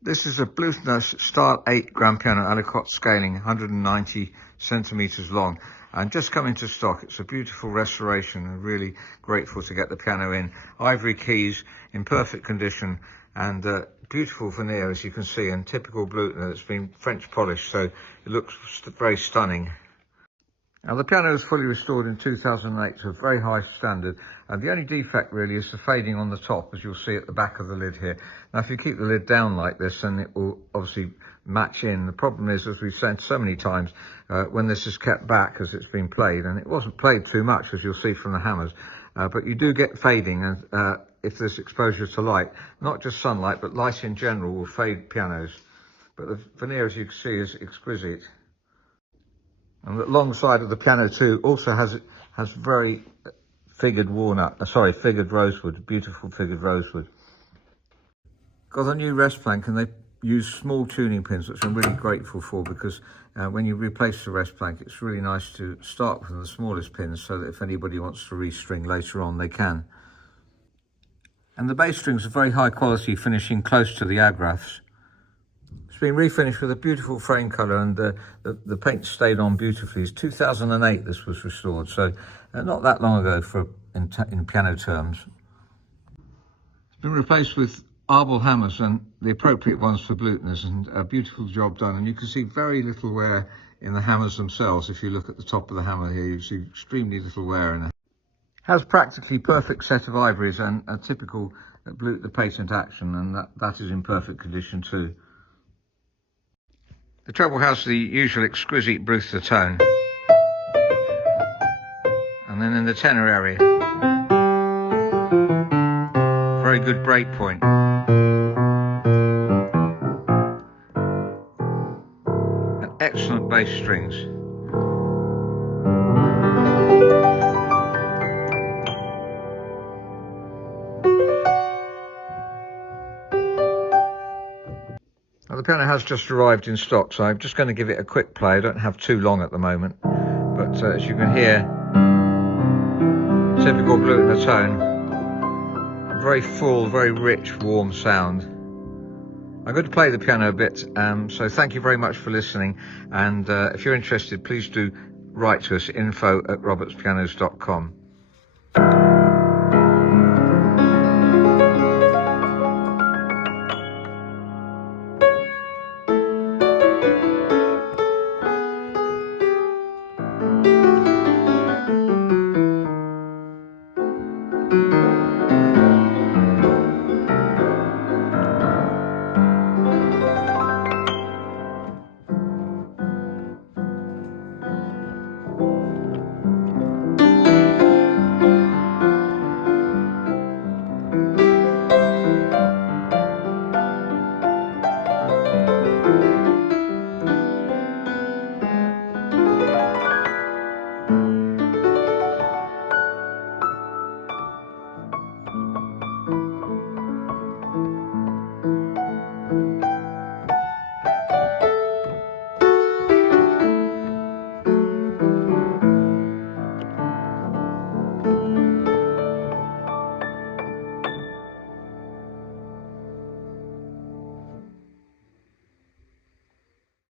This is a Bluthner Style 8 grand piano, Aliquot scaling, 190 centimeters long, and just come into stock. It's a beautiful restoration and really grateful to get the piano in. Ivory keys in perfect condition and beautiful veneer, as you can see, and typical Bluthner. It's been French polished, so it looks very stunning. Now, the piano was fully restored in 2008 to a very high standard, and the only defect really is the fading on the top, as you'll see at the back of the lid here. Now, if you keep the lid down like this, then it will obviously match in. The problem is, as we've said so many times, when this is kept back as it's been played, and it wasn't played too much, as you'll see from the hammers, but you do get fading, and if there's exposure to light, not just sunlight, but light in general will fade pianos. But the veneer, as you can see, is exquisite. And the long side of the piano too also has very figured figured rosewood, beautiful figured rosewood. Got a new rest plank, and they use small tuning pins, which I'm really grateful for, because when you replace the rest plank, it's really nice to start with the smallest pins, so that if anybody wants to restring later on, they can. And the bass strings are very high quality, finishing close to the agrafs. It's been refinished with a beautiful frame colour, and the paint stayed on beautifully. It's 2008 this was restored, so not that long ago in piano terms. It's been replaced with Arbel hammers, and the appropriate ones for Bluthners, and a beautiful job done. And you can see very little wear in the hammers themselves. If you look at the top of the hammer here, you see extremely little wear in it. Has practically perfect set of ivories and a typical Bluthner patent action, and that is in perfect condition too. The treble has the usual exquisite Bluthner tone, and then in the tenor area, very good break point. And excellent bass strings. Now, the piano has just arrived in stock, so I'm just going to give it a quick play. I don't have too long at the moment, but as you can hear, typical Bluthner tone, very full, very rich, warm sound. I'm going to play the piano a bit, so thank you very much for listening, and if you're interested, please do write to us, info@robertspianos.com.